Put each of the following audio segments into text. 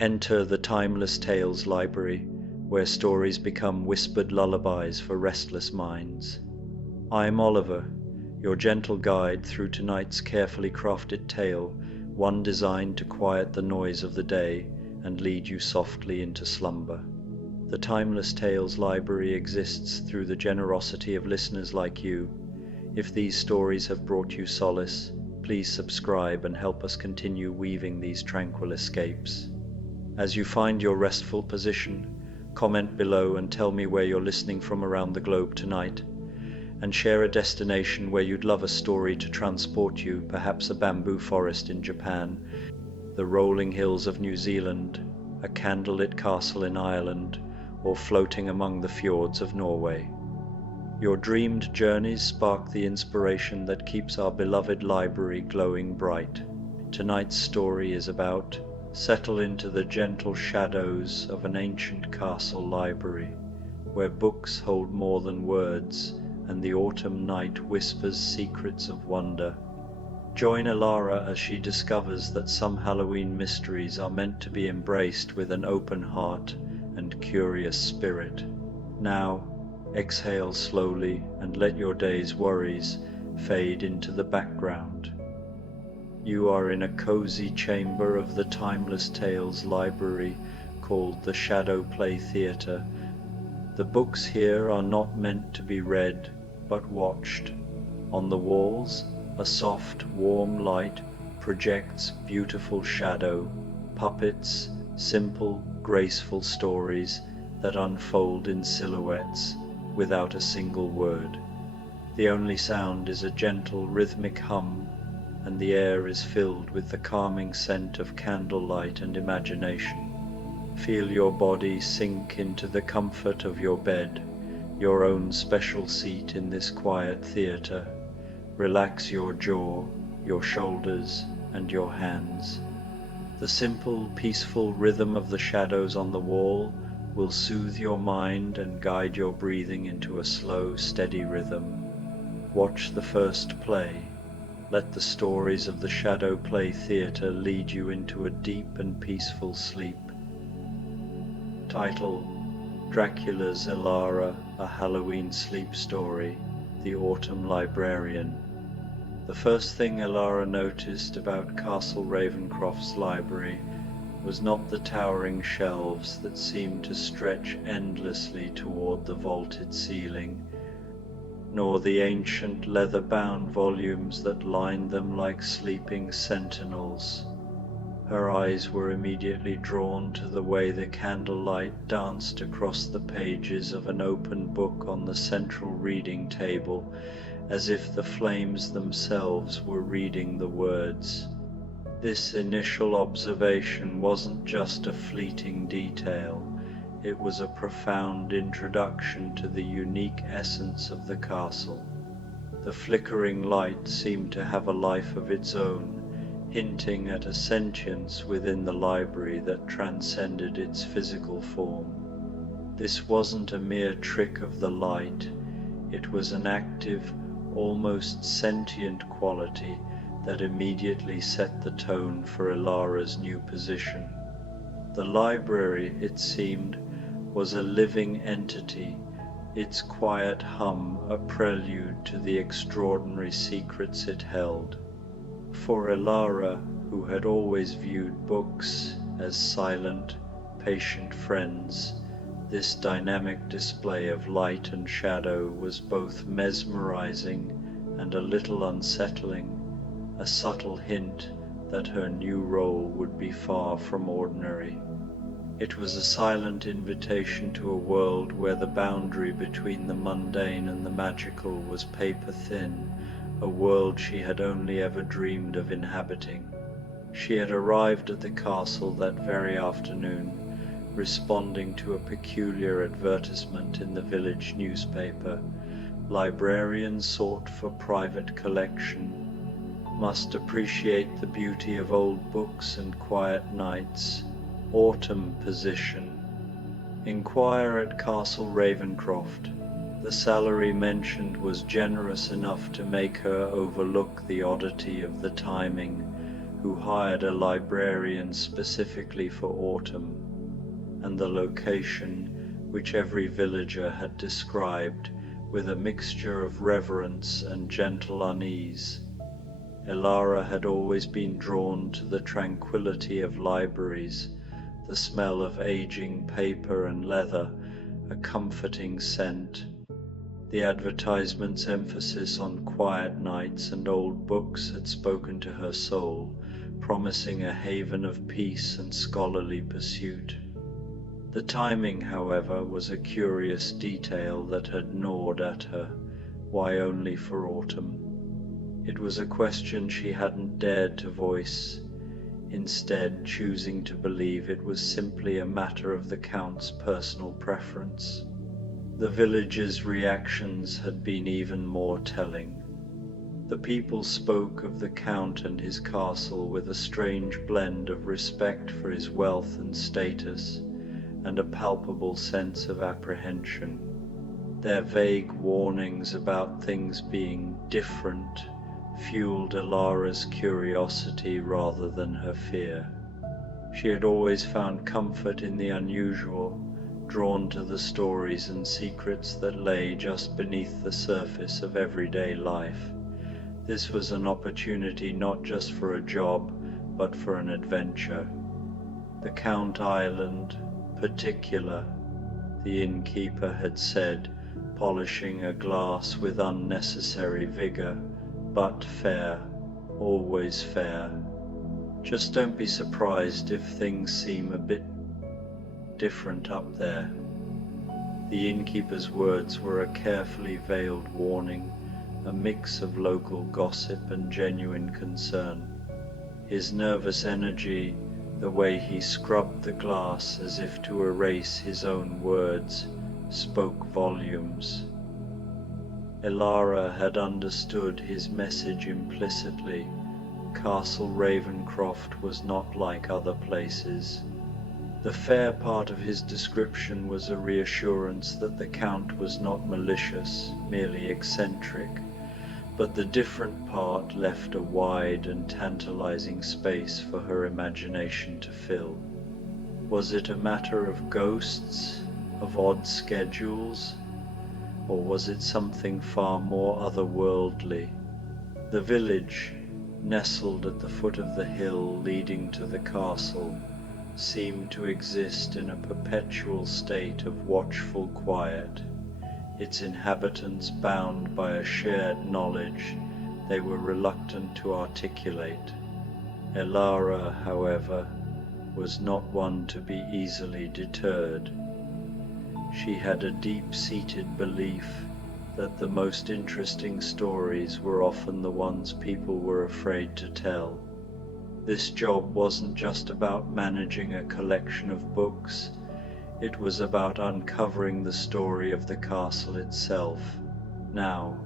Enter the Timeless Tales Library, where stories become whispered lullabies for restless minds. I'm Oliver, your gentle guide through tonight's carefully crafted tale, one designed to quiet the noise of the day and lead you softly into slumber. The Timeless Tales Library exists through the generosity of listeners like you. If these stories have brought you solace, please subscribe and help us continue weaving these tranquil escapes. As you find your restful position, comment below and tell me where you're listening from around the globe tonight, and share a destination where you'd love a story to transport you, perhaps a bamboo forest in Japan, the rolling hills of New Zealand, a candlelit castle in Ireland, or floating among the fjords of Norway. Your dreamed journeys spark the inspiration that keeps our beloved library glowing bright. Tonight's story is about settle into the gentle shadows of an ancient castle library, where books hold more than words and the autumn night whispers secrets of wonder. Join Elara as she discovers that some Halloween mysteries are meant to be embraced with an open heart and curious spirit. Now, exhale slowly and let your day's worries fade into the background. You are in a cozy chamber of the Timeless Tales Library called the Shadow Play Theatre. The books here are not meant to be read, but watched. On the walls, a soft, warm light projects beautiful shadow, puppets, simple, graceful stories that unfold in silhouettes without a single word. The only sound is a gentle, rhythmic hum, and the air is filled with the calming scent of candlelight and imagination. Feel your body sink into the comfort of your bed, your own special seat in this quiet theatre. Relax your jaw, your shoulders, and your hands. The simple, peaceful rhythm of the shadows on the wall will soothe your mind and guide your breathing into a slow, steady rhythm. Watch the first play. Let the stories of the Shadow Play Theatre lead you into a deep and peaceful sleep. Title: Dracula's Elara, a Halloween Sleep Story, The Autumn Librarian. The first thing Elara noticed about Castle Ravencroft's library was not the towering shelves that seemed to stretch endlessly toward the vaulted ceiling, nor the ancient leather-bound volumes that lined them like sleeping sentinels. Her eyes were immediately drawn to the way the candlelight danced across the pages of an open book on the central reading table, as if the flames themselves were reading the words. This initial observation wasn't just a fleeting detail. It was a profound introduction to the unique essence of the castle. The flickering light seemed to have a life of its own, hinting at a sentience within the library that transcended its physical form. This wasn't a mere trick of the light. It was an active, almost sentient quality that immediately set the tone for Elara's new position. The library, it seemed, was a living entity, its quiet hum a prelude to the extraordinary secrets it held. For Elara, who had always viewed books as silent, patient friends, this dynamic display of light and shadow was both mesmerizing and a little unsettling, a subtle hint that her new role would be far from ordinary. It was a silent invitation to a world where the boundary between the mundane and the magical was paper thin, a world she had only ever dreamed of inhabiting. She had arrived at the castle that very afternoon, responding to a peculiar advertisement in the village newspaper. Librarians sought for private collection, must appreciate the beauty of old books and quiet nights. Autumn position. Inquire at Castle Ravencroft. The salary mentioned was generous enough to make her overlook the oddity of the timing, who hired a librarian specifically for autumn, and the location, which every villager had described with a mixture of reverence and gentle unease. Elara had always been drawn to the tranquility of libraries, the smell of aging paper and leather, a comforting scent. The advertisement's emphasis on quiet nights and old books had spoken to her soul, promising a haven of peace and scholarly pursuit. The timing, however, was a curious detail that had gnawed at her. Why only for autumn? It was a question she hadn't dared to voice, instead choosing to believe it was simply a matter of the Count's personal preference. The villagers' reactions had been even more telling. The people spoke of the Count and his castle with a strange blend of respect for his wealth and status, and a palpable sense of apprehension. Their vague warnings about things being different fueled Elara's curiosity rather than her fear. She had always found comfort in the unusual, drawn to the stories and secrets that lay just beneath the surface of everyday life. This was an opportunity not just for a job, but for an adventure. The Count Island, particular, the innkeeper had said, polishing a glass with unnecessary vigor, but fair, always fair. Just don't be surprised if things seem a bit different up there. The innkeeper's words were a carefully veiled warning, a mix of local gossip and genuine concern. His nervous energy, the way he scrubbed the glass as if to erase his own words, spoke volumes. Elara had understood his message implicitly. Castle Ravencroft was not like other places. The fair part of his description was a reassurance that the Count was not malicious, merely eccentric, but the different part left a wide and tantalizing space for her imagination to fill. Was it a matter of ghosts, of odd schedules, or was it something far more otherworldly? The village, nestled at the foot of the hill leading to the castle, seemed to exist in a perpetual state of watchful quiet, its inhabitants bound by a shared knowledge they were reluctant to articulate. Elara, however, was not one to be easily deterred. She had a deep-seated belief that the most interesting stories were often the ones people were afraid to tell. This job wasn't just about managing a collection of books, it was about uncovering the story of the castle itself. Now,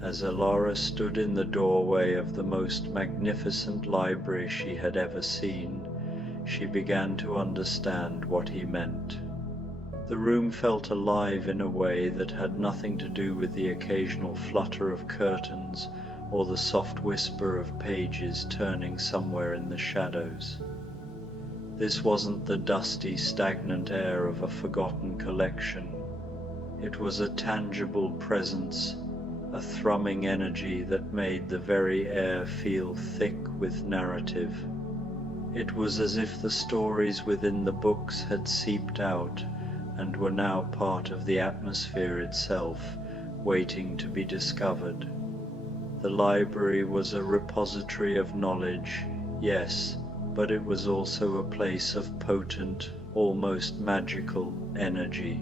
as Elara stood in the doorway of the most magnificent library she had ever seen, she began to understand what he meant. The room felt alive in a way that had nothing to do with the occasional flutter of curtains or the soft whisper of pages turning somewhere in the shadows. This wasn't the dusty, stagnant air of a forgotten collection. It was a tangible presence, a thrumming energy that made the very air feel thick with narrative. It was as if the stories within the books had seeped out and were now part of the atmosphere itself, waiting to be discovered. The library was a repository of knowledge, yes, but it was also a place of potent, almost magical energy.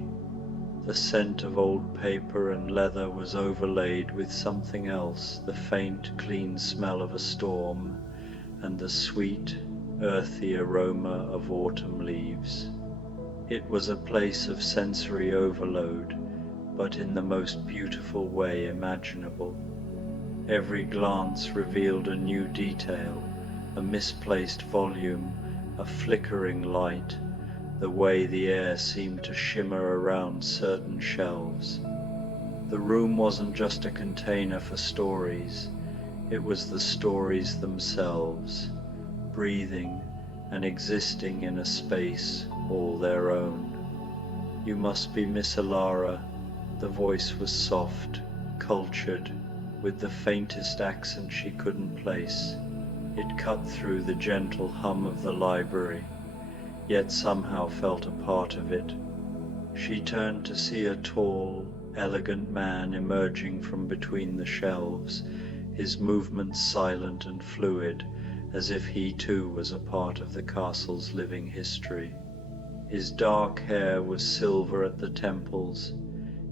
The scent of old paper and leather was overlaid with something else, the faint, clean smell of a storm, and the sweet, earthy aroma of autumn leaves. It was a place of sensory overload, but in the most beautiful way imaginable. Every glance revealed a new detail, a misplaced volume, a flickering light, the way the air seemed to shimmer around certain shelves. The room wasn't just a container for stories, it was the stories themselves, breathing and existing in a space all their own. "You must be Miss Elara." The voice was soft, cultured, with the faintest accent she couldn't place. It cut through the gentle hum of the library, yet somehow felt a part of it. She turned to see a tall, elegant man emerging from between the shelves, his movements silent and fluid, as if he too was a part of the castle's living history. His dark hair was silver at the temples,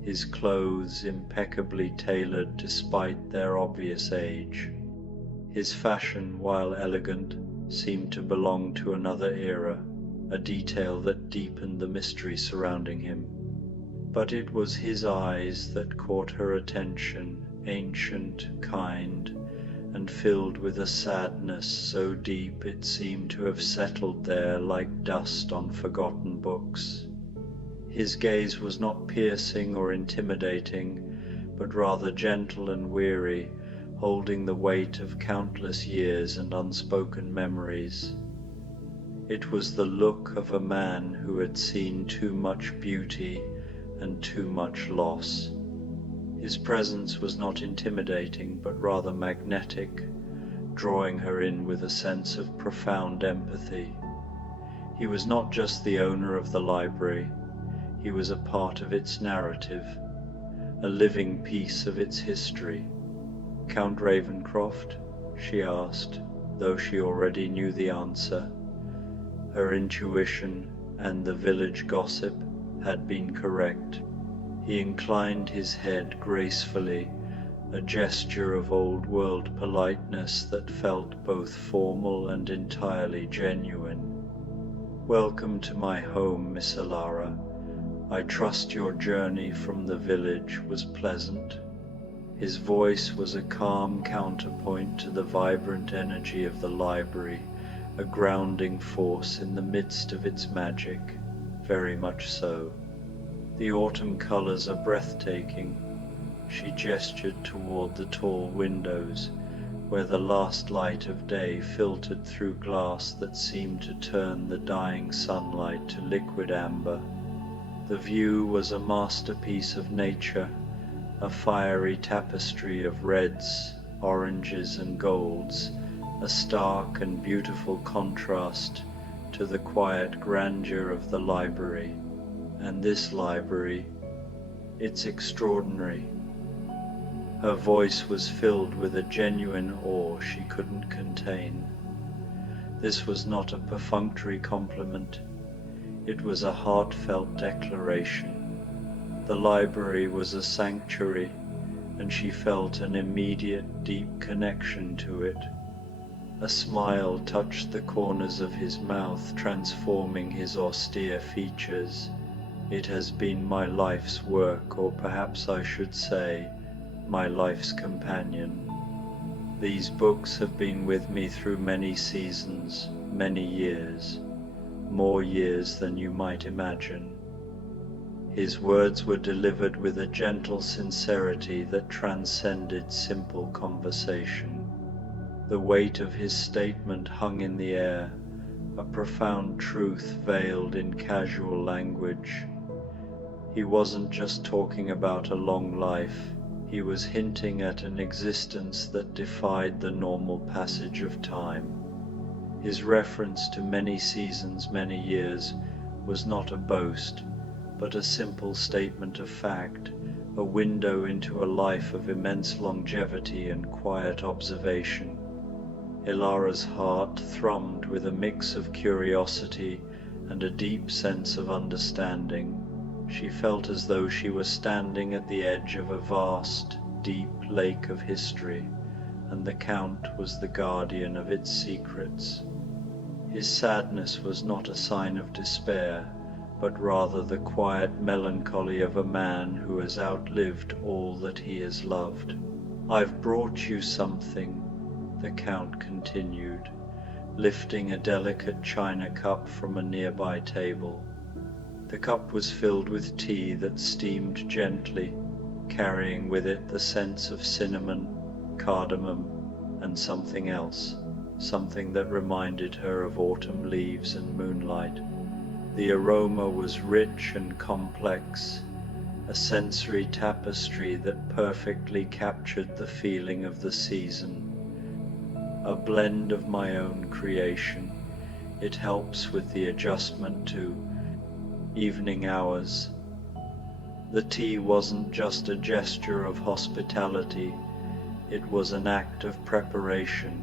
his clothes impeccably tailored despite their obvious age. His fashion, while elegant, seemed to belong to another era, a detail that deepened the mystery surrounding him. But it was his eyes that caught her attention, ancient, kind, and filled with a sadness so deep it seemed to have settled there like dust on forgotten books. His gaze was not piercing or intimidating, but rather gentle and weary, holding the weight of countless years and unspoken memories. It was the look of a man who had seen too much beauty and too much loss. His presence was not intimidating, but rather magnetic, drawing her in with a sense of profound empathy. He was not just the owner of the library, he was a part of its narrative, a living piece of its history. "Count Ravencroft?" she asked, though she already knew the answer. Her intuition and the village gossip had been correct. He inclined his head gracefully, a gesture of old-world politeness that felt both formal and entirely genuine. "Welcome to my home, Miss Elara. I trust your journey from the village was pleasant." His voice was a calm counterpoint to the vibrant energy of the library, a grounding force in the midst of its magic, very much so. "The autumn colors are breathtaking." She gestured toward the tall windows, where the last light of day filtered through glass that seemed to turn the dying sunlight to liquid amber. The view was a masterpiece of nature, a fiery tapestry of reds, oranges, and golds, a stark and beautiful contrast to the quiet grandeur of the library. And this library, it's extraordinary. Her voice was filled with a genuine awe she couldn't contain. This was not a perfunctory compliment. It was a heartfelt declaration. The library was a sanctuary, and she felt an immediate, deep connection to it. A smile touched the corners of his mouth, transforming his austere features. "It has been my life's work, or perhaps I should say, my life's companion. These books have been with me through many seasons, many years, more years than you might imagine." His words were delivered with a gentle sincerity that transcended simple conversation. The weight of his statement hung in the air, a profound truth veiled in casual language. He wasn't just talking about a long life, he was hinting at an existence that defied the normal passage of time. His reference to many seasons, many years, was not a boast, but a simple statement of fact, a window into a life of immense longevity and quiet observation. Elara's heart thrummed with a mix of curiosity and a deep sense of understanding. She felt as though she were standing at the edge of a vast, deep lake of history, and the Count was the guardian of its secrets. His sadness was not a sign of despair, but rather the quiet melancholy of a man who has outlived all that he has loved. "I've brought you something," the Count continued, lifting a delicate china cup from a nearby table. The cup was filled with tea that steamed gently, carrying with it the scents of cinnamon, cardamom, and something else. something that reminded her of autumn leaves and moonlight. The aroma was rich and complex, a sensory tapestry that perfectly captured the feeling of the season. A blend of my own creation, it helps with the adjustment to evening hours. The tea wasn't just a gesture of hospitality, it was an act of preparation.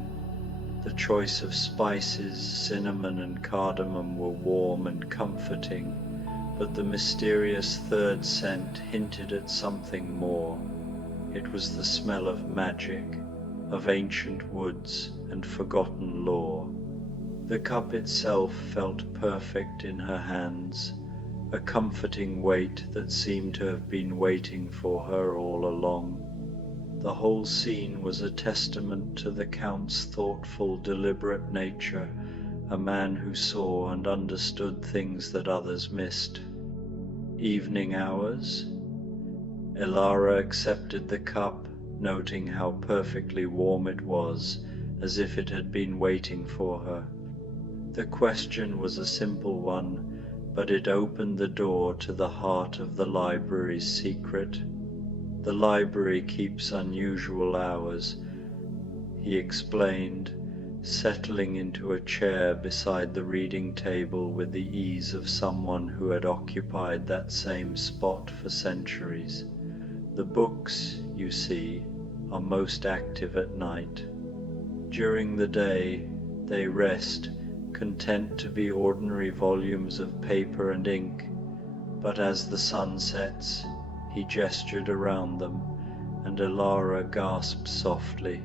The choice of spices, cinnamon and cardamom were warm and comforting, but the mysterious third scent hinted at something more. It was the smell of magic, of ancient woods and forgotten lore. The cup itself felt perfect in her hands, a comforting weight that seemed to have been waiting for her all along. The whole scene was a testament to the Count's thoughtful, deliberate nature, a man who saw and understood things that others missed. Evening hours? Elara accepted the cup, noting how perfectly warm it was, as if it had been waiting for her. The question was a simple one, but it opened the door to the heart of the library's secret. The library keeps unusual hours, he explained, settling into a chair beside the reading table with the ease of someone who had occupied that same spot for centuries. The books, you see, are most active at night. During the day, they rest, content to be ordinary volumes of paper and ink, but as the sun sets, he gestured around them, and Elara gasped softly.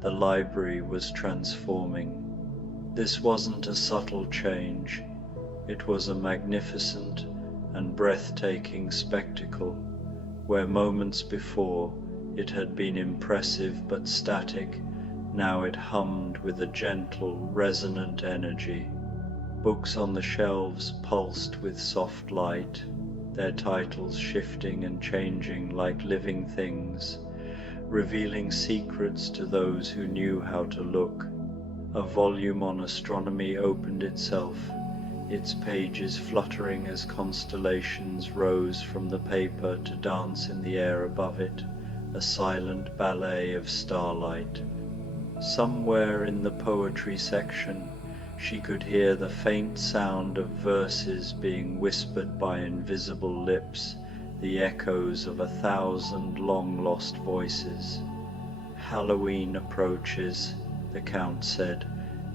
The library was transforming. This wasn't a subtle change, it was a magnificent and breathtaking spectacle, where moments before it had been impressive but static, now it hummed with a gentle, resonant energy. Books on the shelves pulsed with soft light, their titles shifting and changing like living things, revealing secrets to those who knew how to look. A volume on astronomy opened itself, its pages fluttering as constellations rose from the paper to dance in the air above it, a silent ballet of starlight. Somewhere in the poetry section, she could hear the faint sound of verses being whispered by invisible lips, the echoes of 1,000 long-lost voices. Halloween approaches, the Count said,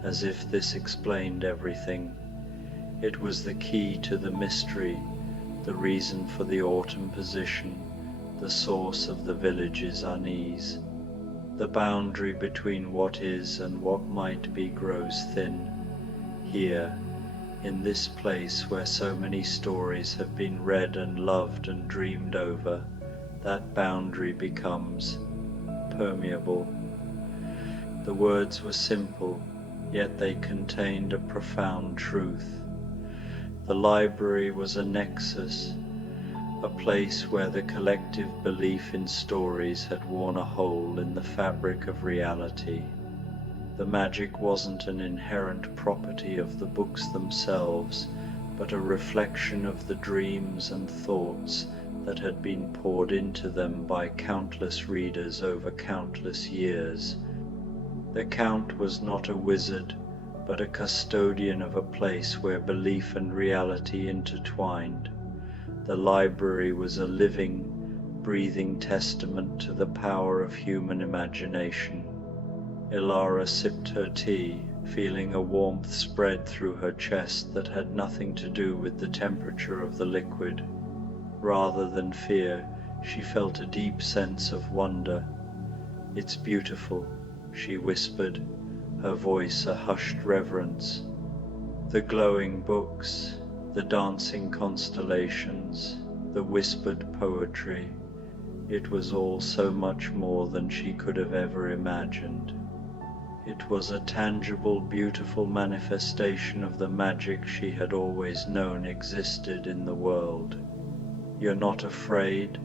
as if this explained everything. It was the key to the mystery, the reason for the autumn position, the source of the village's unease. The boundary between what is and what might be grows thin. Here, in this place where so many stories have been read and loved and dreamed over, that boundary becomes permeable. The words were simple, yet they contained a profound truth. The library was a nexus, a place where the collective belief in stories had worn a hole in the fabric of reality. The magic wasn't an inherent property of the books themselves, but a reflection of the dreams and thoughts that had been poured into them by countless readers over countless years. The Count was not a wizard, but a custodian of a place where belief and reality intertwined. The library was a living, breathing testament to the power of human imagination. Elara sipped her tea, feeling a warmth spread through her chest that had nothing to do with the temperature of the liquid. Rather than fear, she felt a deep sense of wonder. "It's beautiful," she whispered, her voice a hushed reverence. The glowing books, the dancing constellations, the whispered poetry, it was all so much more than she could have ever imagined. It was a tangible, beautiful manifestation of the magic she had always known existed in the world. "You're not afraid?"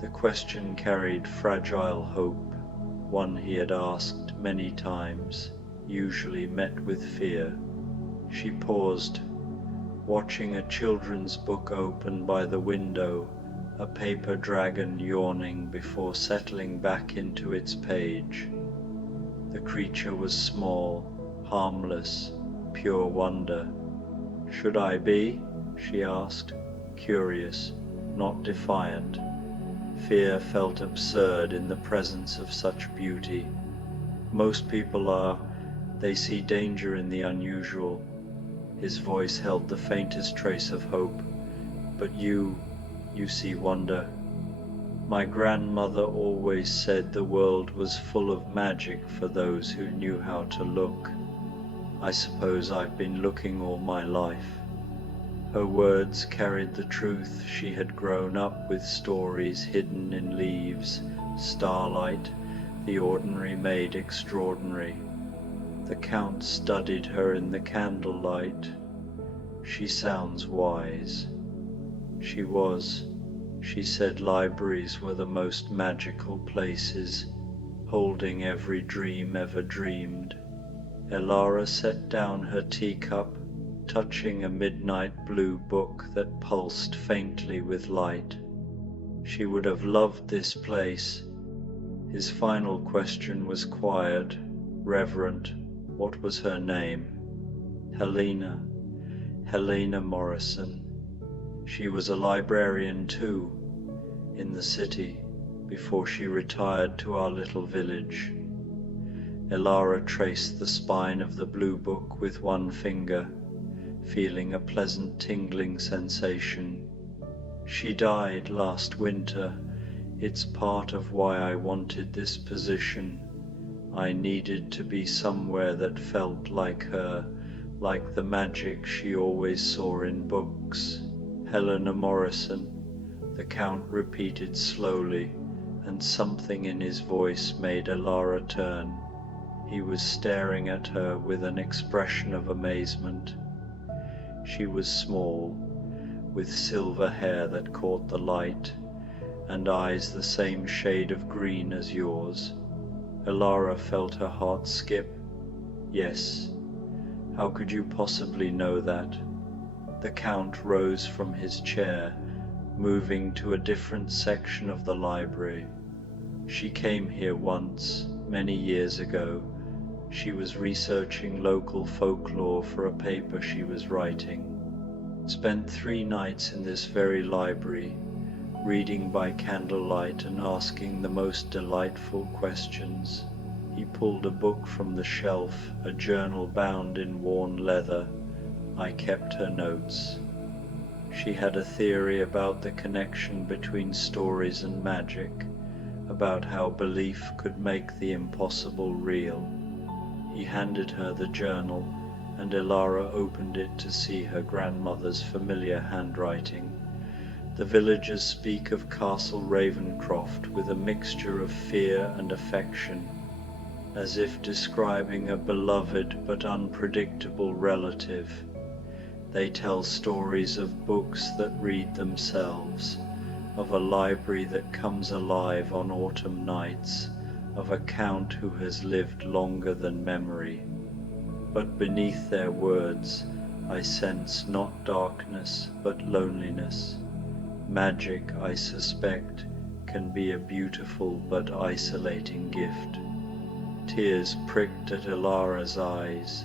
The question carried fragile hope, one he had asked many times. usually met with fear. She paused, watching a children's book open by the window, a paper dragon yawning before settling back into its page. The creature was small, harmless, pure wonder. "Should I be?" she asked, curious, not defiant. Fear felt absurd in the presence of such beauty. Most people are. They see danger in the unusual. His voice held the faintest trace of hope. But you see wonder. My grandmother always said the world was full of magic for those who knew how to look. I suppose I've been looking all my life. Her words carried the truth. She had grown up with stories hidden in leaves, starlight, the ordinary made extraordinary. The Count studied her in the candlelight. She sounds wise. She was. She said libraries were the most magical places, holding every dream ever dreamed. Elara set down her teacup, touching a midnight blue book that pulsed faintly with light. She would have loved this place. His final question was quiet, reverent. What was her name? Helena Morrison. She was a librarian too, in the city, before she retired to our little village. Elara traced the spine of the blue book with one finger, feeling a pleasant tingling sensation. She died last winter. It's part of why I wanted this position. I needed to be somewhere that felt like her, like the magic she always saw in books. Helena Morrison, the Count repeated slowly, and something in his voice made Elara turn. He was staring at her with an expression of amazement. She was small, with silver hair that caught the light, and eyes the same shade of green as yours. Elara felt her heart skip. Yes. How could you possibly know that? The Count rose from his chair, moving to a different section of the library. She came here once, many years ago. She was researching local folklore for a paper she was writing. Spent 3 nights in this very library, reading by candlelight and asking the most delightful questions. He pulled a book from the shelf, a journal bound in worn leather. I kept her notes. She had a theory about the connection between stories and magic, about how belief could make the impossible real. He handed her the journal, and Elara opened it to see her grandmother's familiar handwriting. The villagers speak of Castle Ravenscroft with a mixture of fear and affection, as if describing a beloved but unpredictable relative. They tell stories of books that read themselves, of a library that comes alive on autumn nights, of a Count who has lived longer than memory. But beneath their words, I sense not darkness, but loneliness. Magic, I suspect, can be a beautiful but isolating gift. Tears pricked at Elara's eyes.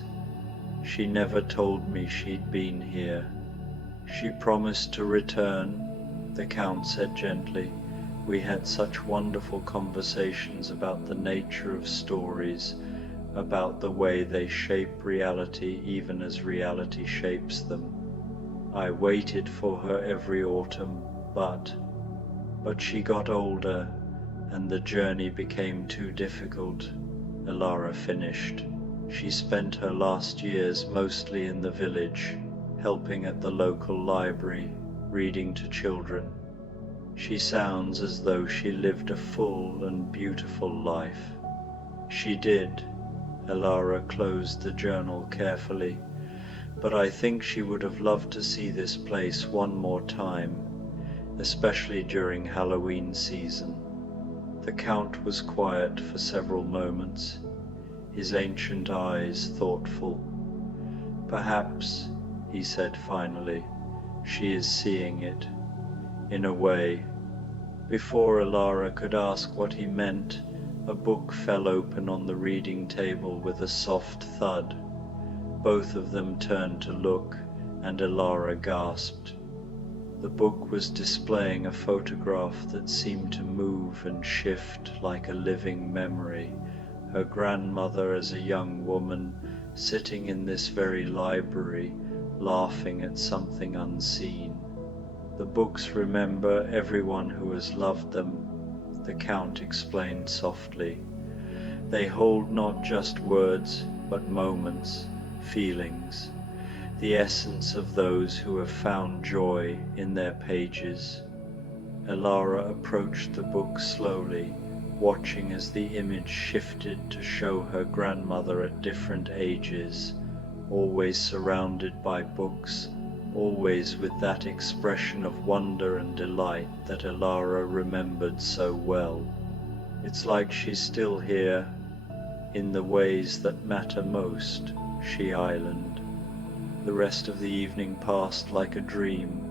She never told me she'd been here. She promised to return, the Count said gently. We had such wonderful conversations about the nature of stories, about the way they shape reality even as reality shapes them. I waited for her every autumn, but she got older, and the journey became too difficult. Elara finished. She spent her last years mostly in the village, helping at the local library, reading to children. She sounds as though she lived a full and beautiful life. She did. Elara closed the journal carefully. But I think she would have loved to see this place one more time, especially during Halloween season. The Count was quiet for several moments. his ancient eyes thoughtful. "Perhaps," he said finally, "she is seeing it, in a way." Before Elara could ask what he meant, a book fell open on the reading table with a soft thud. Both of them turned to look, and Elara gasped. The book was displaying a photograph that seemed to move and shift like a living memory. Her grandmother as a young woman, sitting in this very library, laughing at something unseen. "The books remember everyone who has loved them," the Count explained softly. "They hold not just words, but moments, feelings, the essence of those who have found joy in their pages." Elara approached the book slowly, watching as the image shifted to show her grandmother at different ages, always surrounded by books, always with that expression of wonder and delight that Elara remembered so well. "It's like she's still here, in the ways that matter most," she islanded. The rest of the evening passed like a dream.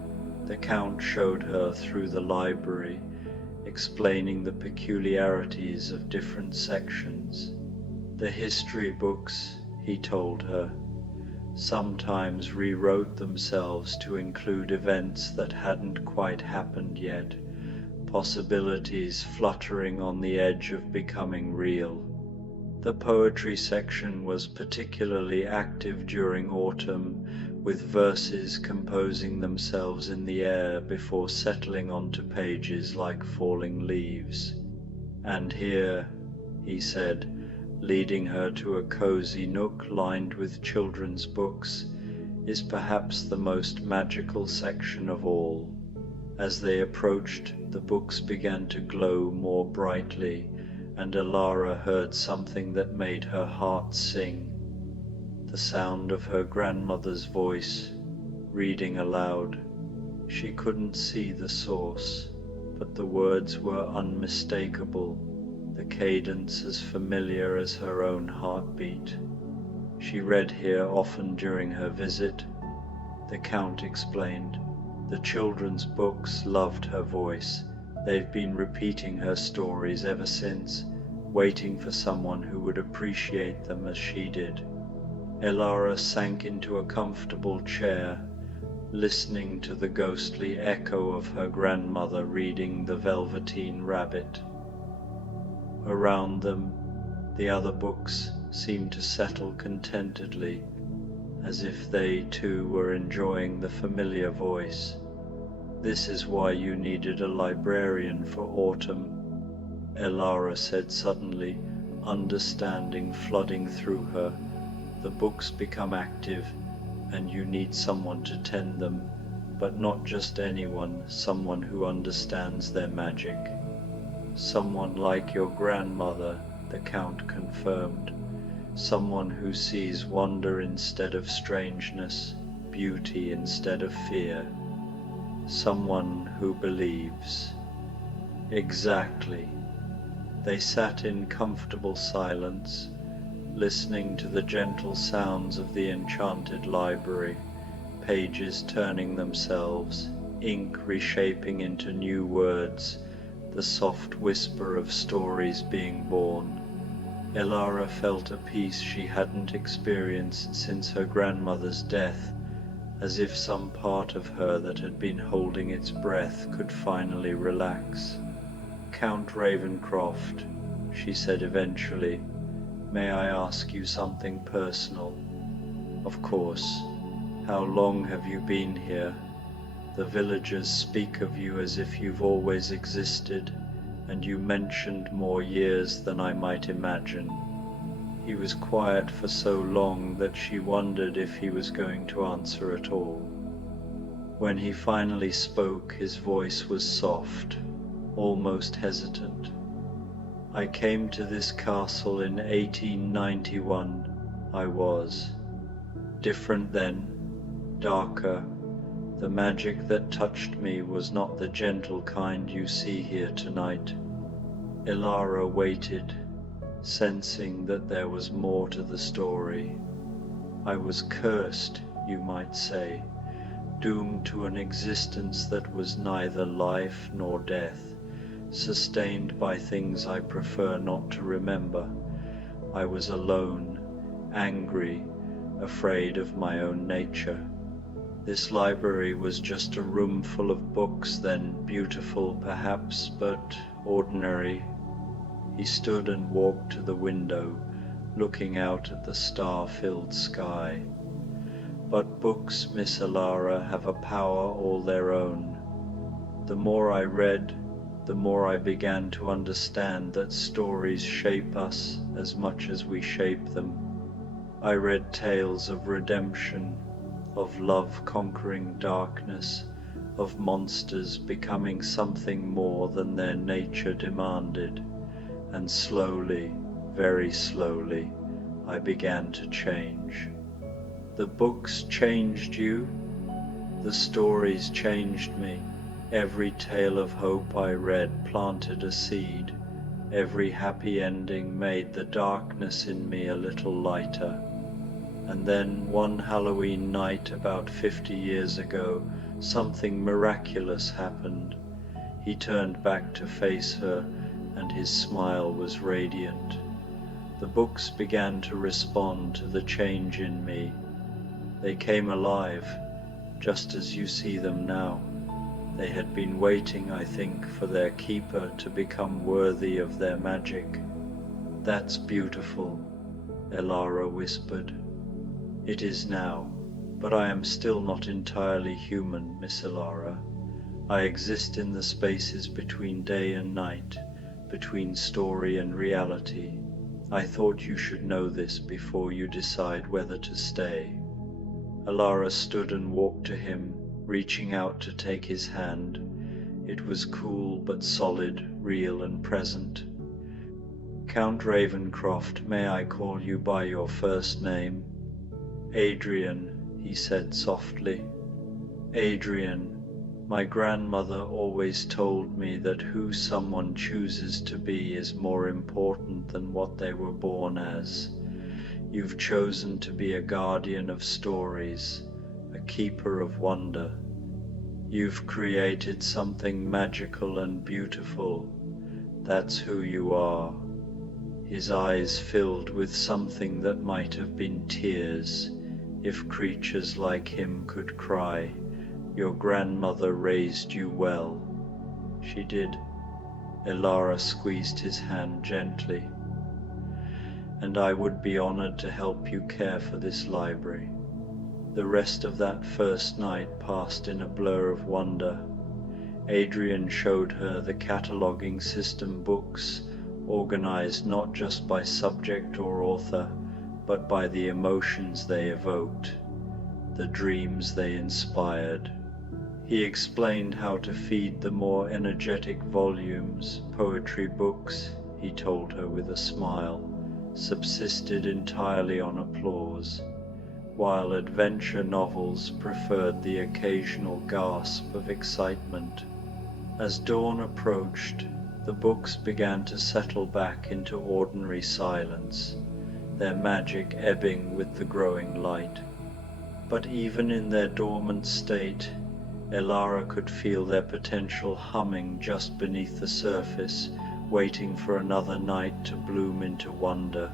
The Count showed her through the library, explaining the peculiarities of different sections. The history books, he told her, sometimes rewrote themselves to include events that hadn't quite happened yet, possibilities fluttering on the edge of becoming real. The poetry section was particularly active during autumn, with verses composing themselves in the air before settling onto pages like falling leaves. "And here," he said, leading her to a cozy nook lined with children's books, "is perhaps the most magical section of all." As they approached, the books began to glow more brightly, and Elara heard something that made her heart sing. The sound of her grandmother's voice, reading aloud. She couldn't see the source, but the words were unmistakable, the cadence as familiar as her own heartbeat. "She read here often during her visit," the Count explained. "The children's books loved her voice. They've been repeating her stories ever since, waiting for someone who would appreciate them as she did." Elara sank into a comfortable chair, listening to the ghostly echo of her grandmother reading The Velveteen Rabbit. Around them, the other books seemed to settle contentedly, as if they too were enjoying the familiar voice. "This is why you needed a librarian for autumn," Elara said suddenly, understanding flooding through her. "The books become active, and you need someone to tend them, but not just anyone, someone who understands their magic." "Someone like your grandmother," the Count confirmed. "Someone who sees wonder instead of strangeness, beauty instead of fear. Someone who believes." "Exactly." They sat in comfortable silence, listening to the gentle sounds of the enchanted library, pages turning themselves, ink reshaping into new words, the soft whisper of stories being born. Elara felt a peace she hadn't experienced since her grandmother's death, as if some part of her that had been holding its breath could finally relax. "Count Ravencroft," she said eventually, "may I ask you something personal?" "Of course. How long have you been here? The villagers speak of you as if you've always existed, and you mentioned more years than I might imagine." He was quiet for so long that she wondered if he was going to answer at all. When he finally spoke, his voice was soft, almost hesitant. "I came to this castle in 1891. I was different then, darker. The magic that touched me was not the gentle kind you see here tonight." Elara waited, sensing that there was more to the story. I was cursed, you might say, doomed to an existence that was neither life nor death, sustained by things I prefer not to remember. I was alone, angry, afraid of my own nature. This library was just a room full of books, then beautiful perhaps, but ordinary. He stood and walked to the window, looking out at the star-filled sky. But books, Miss Elara, have a power all their own. The more I read, the more I began to understand that stories shape us as much as we shape them. I read tales of redemption, of love conquering darkness, of monsters becoming something more than their nature demanded, and slowly, very slowly, I began to change. The books changed you? The stories changed me. Every tale of hope I read planted a seed. Every happy ending made the darkness in me a little lighter. And then one Halloween night about 50 years ago, something miraculous happened. He turned back to face her, and his smile was radiant. The books began to respond to the change in me. They came alive, just as you see them now. They had been waiting, I think, for their keeper to become worthy of their magic. "That's beautiful," Elara whispered. "It is now, but I am still not entirely human, Miss Elara. I exist in the spaces between day and night, between story and reality. I thought you should know this before you decide whether to stay." Elara stood and walked to him, reaching out to take his hand. It was cool but solid, real and present. "Count Ravencroft, may I call you by your first name?" "Adrian," he said softly. "Adrian, my grandmother always told me that who someone chooses to be is more important than what they were born as. You've chosen to be a guardian of stories, a keeper of wonder. You've created something magical and beautiful. That's who you are." His eyes filled with something that might have been tears, if creatures like him could cry. "Your grandmother raised you well." "She did." Elara squeezed his hand gently. "And I would be honored to help you care for this library." The rest of that first night passed in a blur of wonder. Adrian showed her the cataloging system books, organized not just by subject or author, but by the emotions they evoked, the dreams they inspired. He explained how to feed the more energetic volumes. Poetry books, he told her with a smile, subsisted entirely on applause, while adventure novels preferred the occasional gasp of excitement. As dawn approached, the books began to settle back into ordinary silence, their magic ebbing with the growing light. But even in their dormant state, Elara could feel their potential humming just beneath the surface, waiting for another night to bloom into wonder.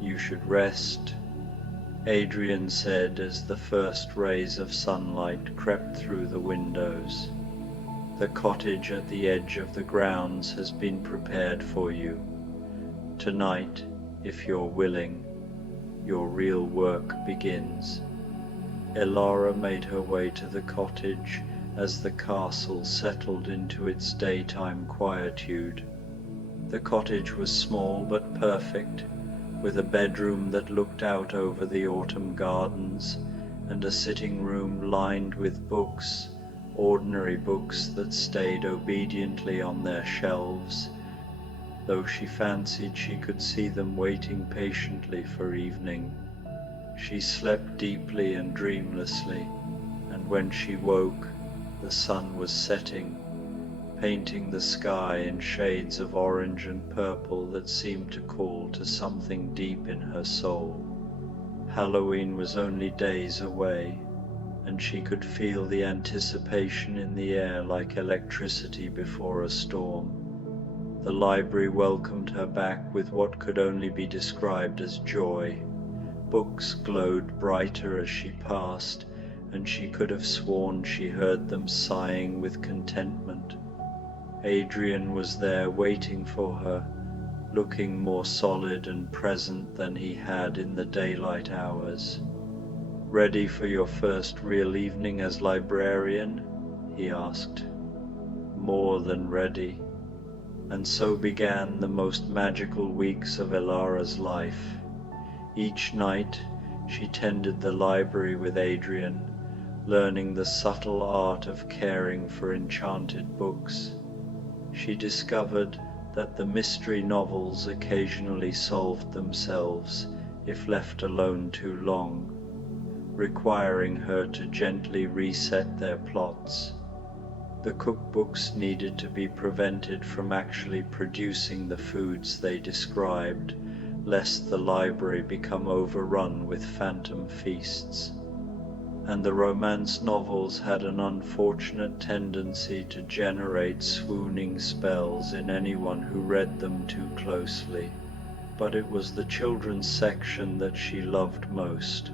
"You should rest," Adrian said as the first rays of sunlight crept through the windows. "The cottage at the edge of the grounds has been prepared for you. Tonight, if you're willing, your real work begins." Elara made her way to the cottage as the castle settled into its daytime quietude. The cottage was small but perfect, with a bedroom that looked out over the autumn gardens, and a sitting room lined with books, ordinary books that stayed obediently on their shelves, though she fancied she could see them waiting patiently for evening. She slept deeply and dreamlessly, and when she woke, the sun was setting. painting the sky in shades of orange and purple that seemed to call to something deep in her soul. Halloween was only days away, and she could feel the anticipation in the air like electricity before a storm. The library welcomed her back with what could only be described as joy. Books glowed brighter as she passed, and she could have sworn she heard them sighing with contentment. Adrian was there waiting for her, looking more solid and present than he had in the daylight hours. "Ready for your first real evening as librarian?" he asked. "More than ready." And so began the most magical weeks of Elara's life. Each night she tended the library with Adrian, learning the subtle art of caring for enchanted books. She discovered that the mystery novels occasionally solved themselves if left alone too long, requiring her to gently reset their plots. The cookbooks needed to be prevented from actually producing the foods they described, lest the library become overrun with phantom feasts. And the romance novels had an unfortunate tendency to generate swooning spells in anyone who read them too closely. But it was the children's section that she loved most.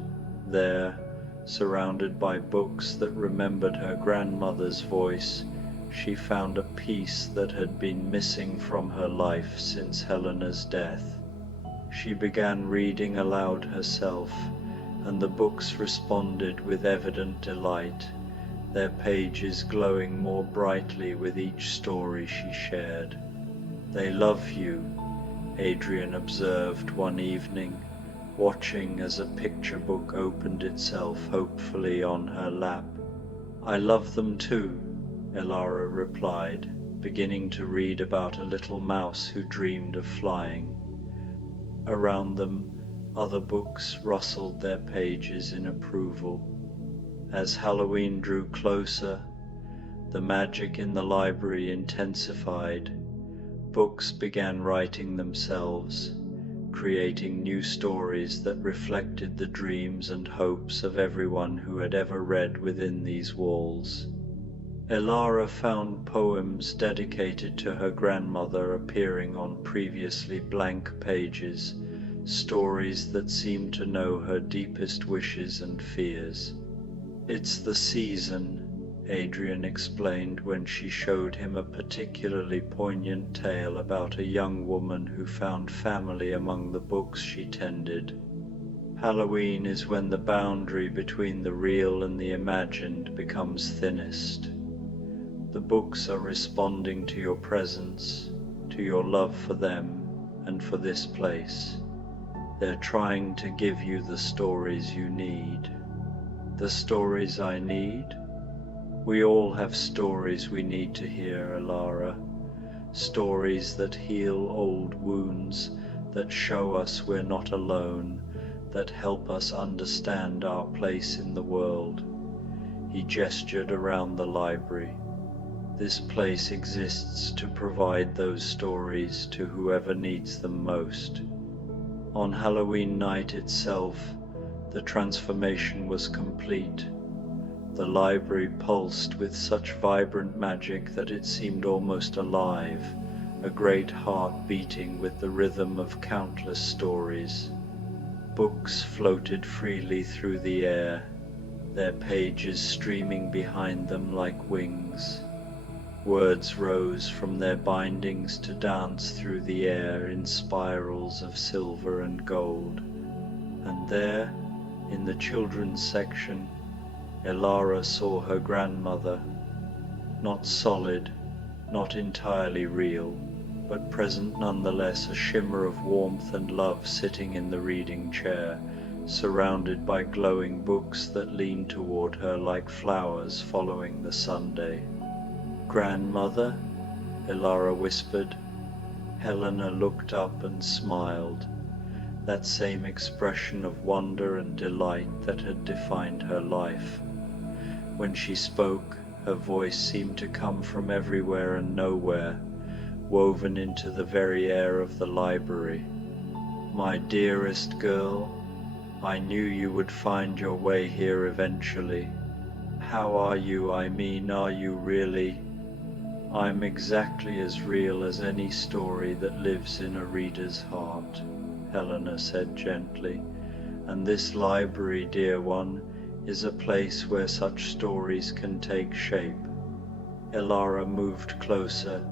There, surrounded by books that remembered her grandmother's voice, she found a peace that had been missing from her life since Helena's death. She began reading aloud herself, and the books responded with evident delight, their pages glowing more brightly with each story she shared. "They love you," Adrian observed one evening, watching as a picture book opened itself hopefully on her lap. "I love them too," Elara replied, beginning to read about a little mouse who dreamed of flying. Around them, other books rustled their pages in approval. As Halloween drew closer, the magic in the library intensified. Books began writing themselves, creating new stories that reflected the dreams and hopes of everyone who had ever read within these walls. Elara found poems dedicated to her grandmother appearing on previously blank pages, stories that seemed to know her deepest wishes and fears. "It's the season," Adrian explained when she showed him a particularly poignant tale about a young woman who found family among the books she tended. "Halloween is when the boundary between the real and the imagined becomes thinnest. The books are responding to your presence, to your love for them and for this place. They're trying to give you the stories you need." "The stories I need?" "We all have stories we need to hear, Elara. Stories that heal old wounds, that show us we're not alone, that help us understand our place in the world." He gestured around the library. "This place exists to provide those stories to whoever needs them most." On Halloween night itself, the transformation was complete. The library pulsed with such vibrant magic that it seemed almost alive, a great heart beating with the rhythm of countless stories. Books floated freely through the air, their pages streaming behind them like wings. Words rose from their bindings to dance through the air in spirals of silver and gold. And there, in the children's section, Elara saw her grandmother, not solid, not entirely real, but present nonetheless, a shimmer of warmth and love sitting in the reading chair, surrounded by glowing books that leaned toward her like flowers following the Sunday. "Grandmother?" Elara whispered. Helena looked up and smiled, that same expression of wonder and delight that had defined her life. When she spoke, Her voice seemed to come from everywhere and nowhere, woven into the very air of the library. My dearest girl, I knew you would find your way here eventually. How are you? I mean, are you really? I'm exactly as real as any story that lives in a reader's heart, Helena said gently, and this library, dear one, is a place where such stories can take shape. Elara moved closer,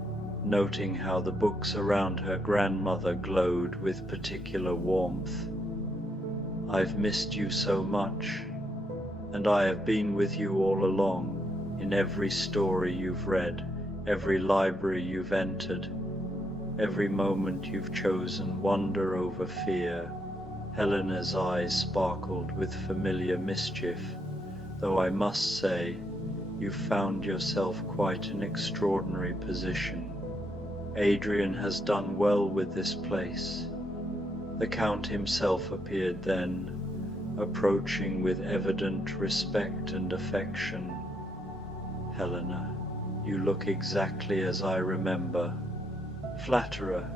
noting how the books around her grandmother glowed with particular warmth. I've missed you so much, and I have been with you all along, in every story you've read, every library you've entered, every moment you've chosen wonder over fear. Helena's eyes sparkled with familiar mischief, though I must say, you've found yourself quite an extraordinary position. Adrian has done well with this place. The Count himself appeared then, approaching with evident respect and affection. Helena, you look exactly as I remember. Flatterer,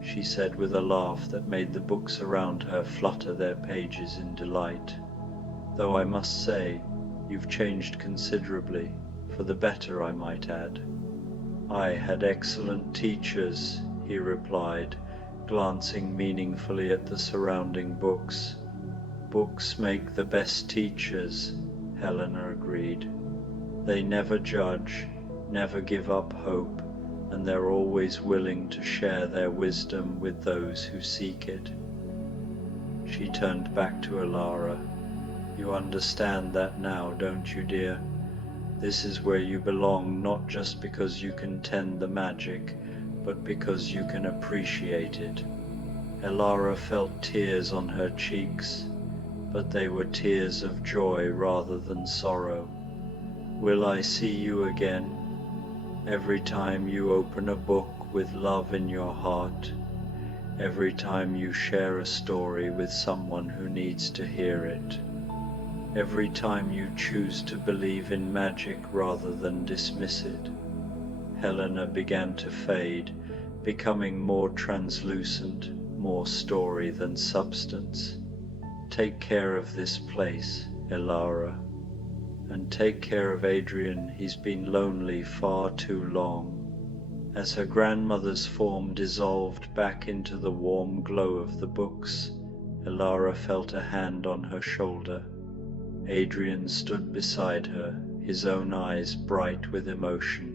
she said with a laugh that made the books around her flutter their pages in delight. Though I must say, you've changed considerably, for the better I might add. I had excellent teachers, he replied, glancing meaningfully at the surrounding books. Books make the best teachers, Helena agreed. They never judge, never give up hope, and they're always willing to share their wisdom with those who seek it. She turned back to Elara. You understand that now, don't you, dear? This is where you belong, not just because you can tend the magic, but because you can appreciate it. Elara felt tears on her cheeks, but they were tears of joy rather than sorrow. Will I see you again? Every time you open a book with love in your heart, every time you share a story with someone who needs to hear it, every time you choose to believe in magic rather than dismiss it. Helena began to fade, becoming more translucent, more story than substance. Take care of this place, Elara, and take care of Adrian. He's been lonely far too long. As her grandmother's form dissolved back into the warm glow of the books, Elara felt a hand on her shoulder. Adrian stood beside her, his own eyes bright with emotion.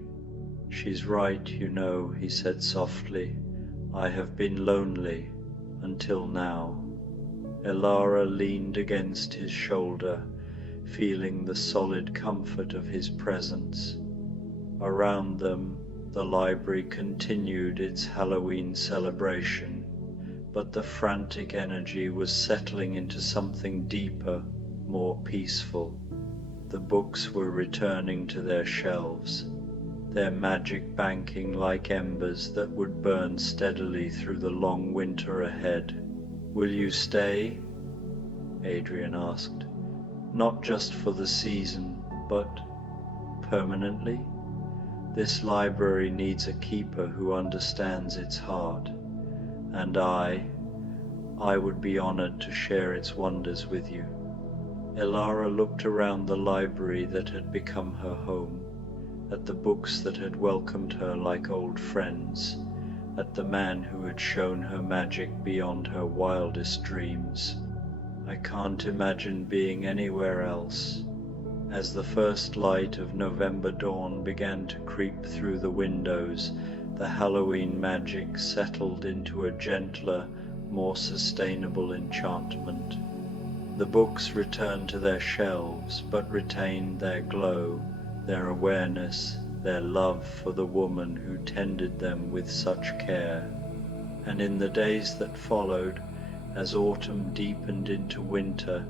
She's right, you know, he said softly. I have been lonely until now. Elara leaned against his shoulder, feeling the solid comfort of his presence. Around them, the library continued its Halloween celebration, but the frantic energy was settling into something deeper, more peaceful. The books were returning to their shelves, their magic banking like embers that would burn steadily through the long winter ahead. Will you stay? Adrian asked. Not just for the season, but permanently? This library needs a keeper who understands its heart, and I would be honored to share its wonders with you. Elara looked around the library that had become her home, at the books that had welcomed her like old friends, at the man who had shown her magic beyond her wildest dreams. I can't imagine being anywhere else. As the first light of November dawn began to creep through the windows, the Halloween magic settled into a gentler, more sustainable enchantment. The books returned to their shelves, but retained their glow, their awareness, their love for the woman who tended them with such care. And in the days that followed, as autumn deepened into winter,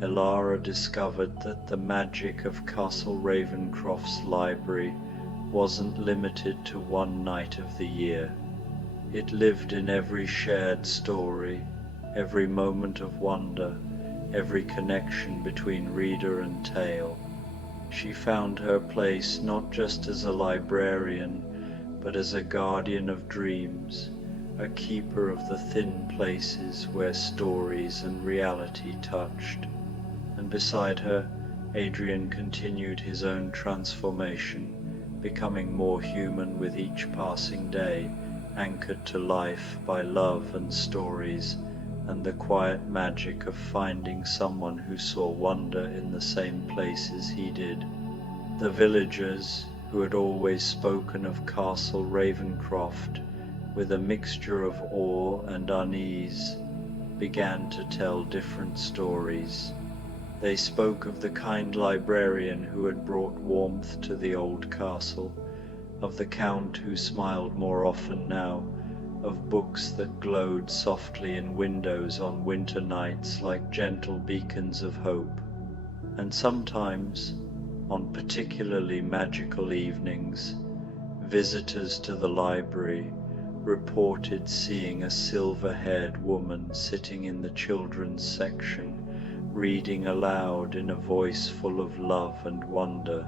Elara discovered that the magic of Castle Ravencroft's library wasn't limited to one night of the year. It lived in every shared story, every moment of wonder, every connection between reader and tale. She found her place not just as a librarian, but as a guardian of dreams, a keeper of the thin places where stories and reality touched. And beside her, Adrian continued his own transformation, becoming more human with each passing day, anchored to life by love and stories, and the quiet magic of finding someone who saw wonder in the same places he did. The villagers, who had always spoken of Castle Ravencroft with a mixture of awe and unease, began to tell different stories. They spoke of the kind librarian who had brought warmth to the old castle, of the count who smiled more often now, of books that glowed softly in windows on winter nights like gentle beacons of hope. And sometimes, on particularly magical evenings, visitors to the library reported seeing a silver-haired woman sitting in the children's section, reading aloud in a voice full of love and wonder.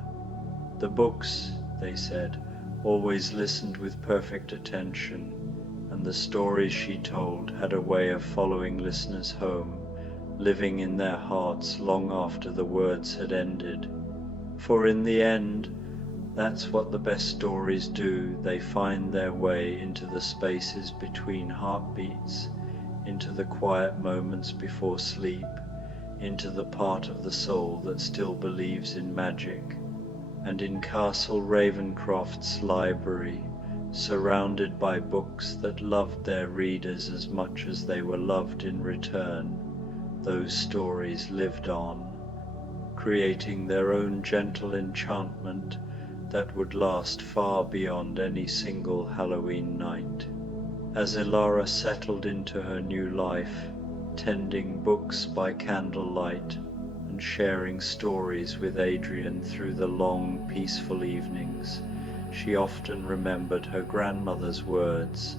The books, they said, always listened with perfect attention, and the stories she told had a way of following listeners home, living in their hearts long after the words had ended. For in the end, that's what the best stories do. They find their way into the spaces between heartbeats, into the quiet moments before sleep, into the part of the soul that still believes in magic. And in Castle Ravencroft's library, surrounded by books that loved their readers as much as they were loved in return, those stories lived on, creating their own gentle enchantment that would last far beyond any single Halloween night. As Elara settled into her new life, tending books by candlelight and sharing stories with Adrian through the long, peaceful evenings, she often remembered her grandmother's words.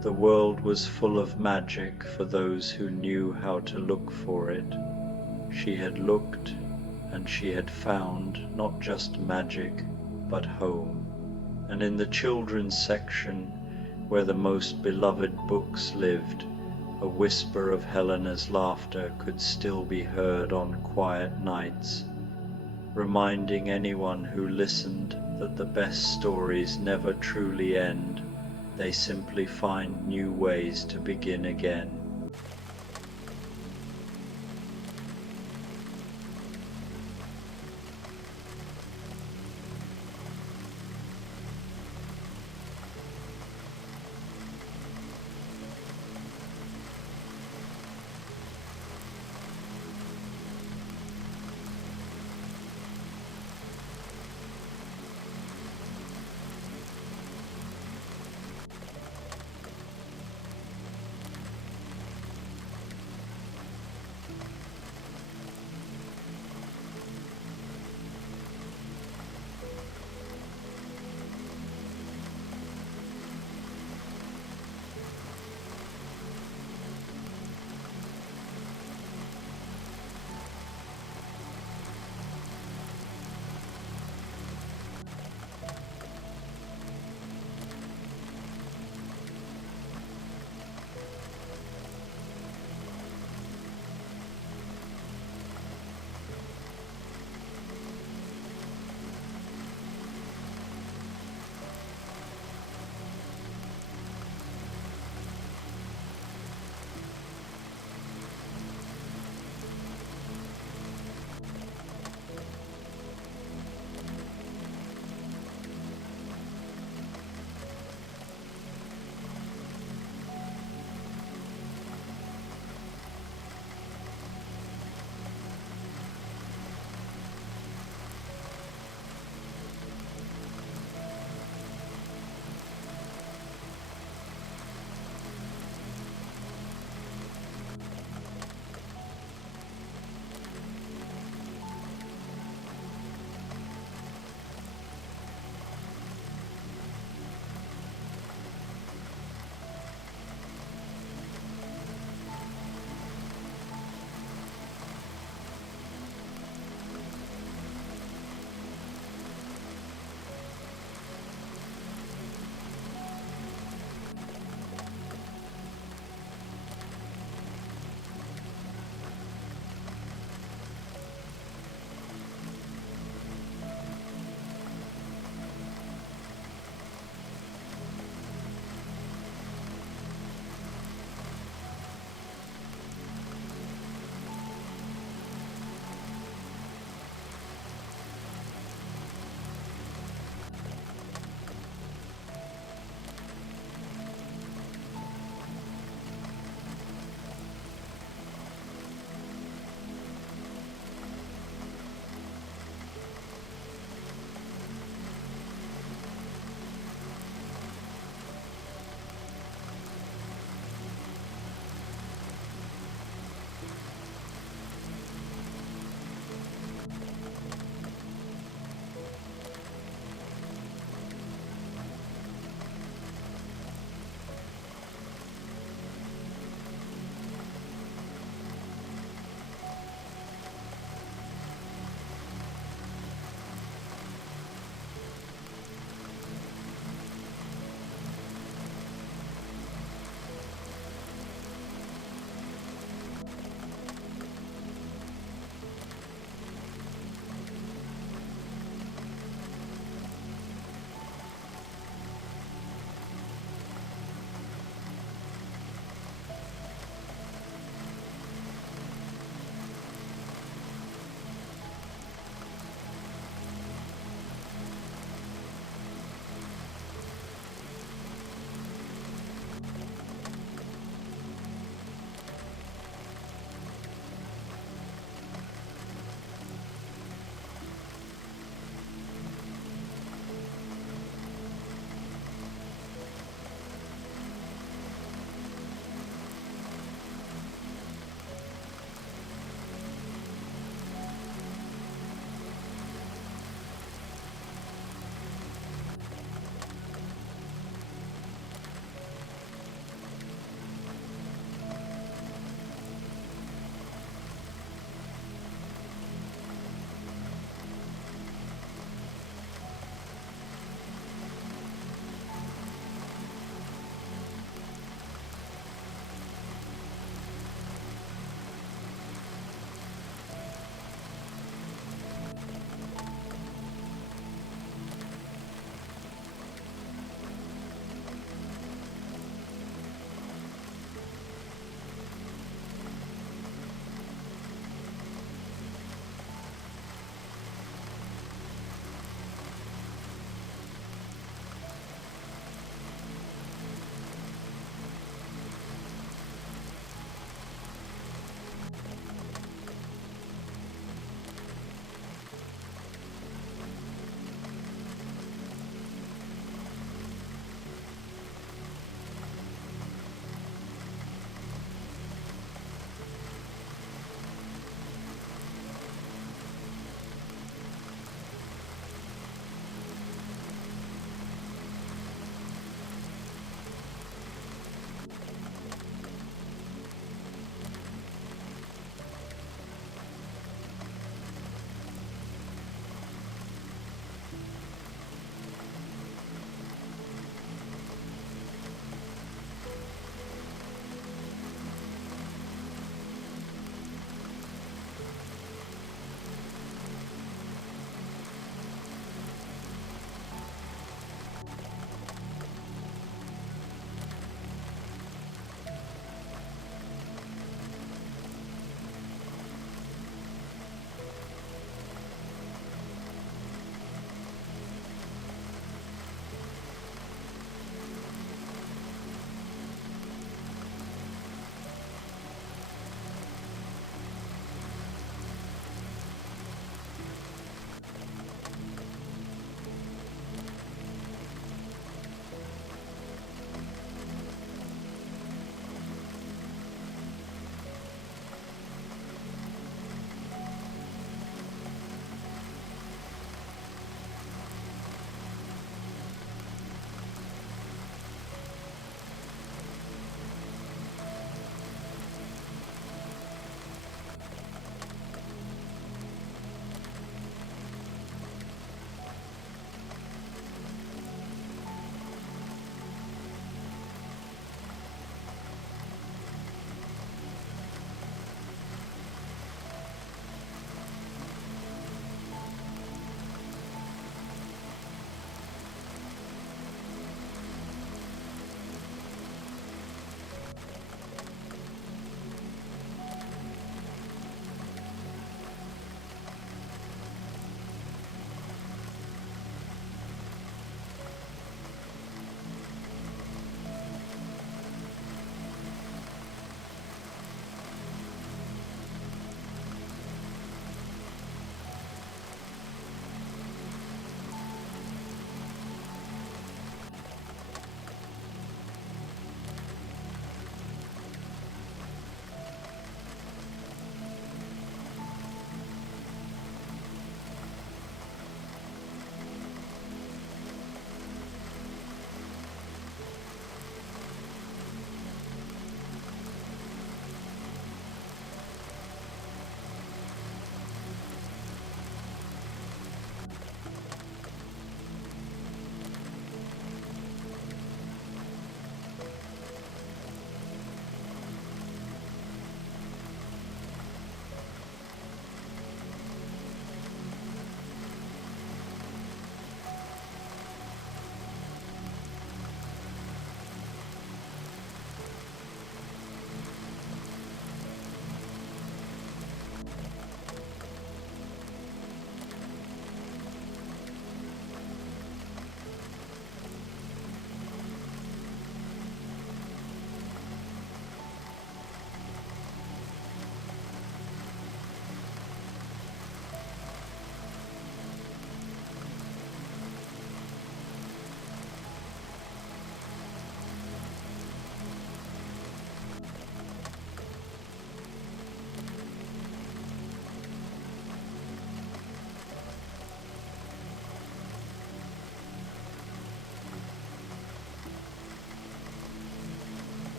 The world was full of magic for those who knew how to look for it. She had looked, and she had found not just magic, but home. And in the children's section, where the most beloved books lived, a whisper of Helena's laughter could still be heard on quiet nights, reminding anyone who listened that the best stories never truly end, they simply find new ways to begin again.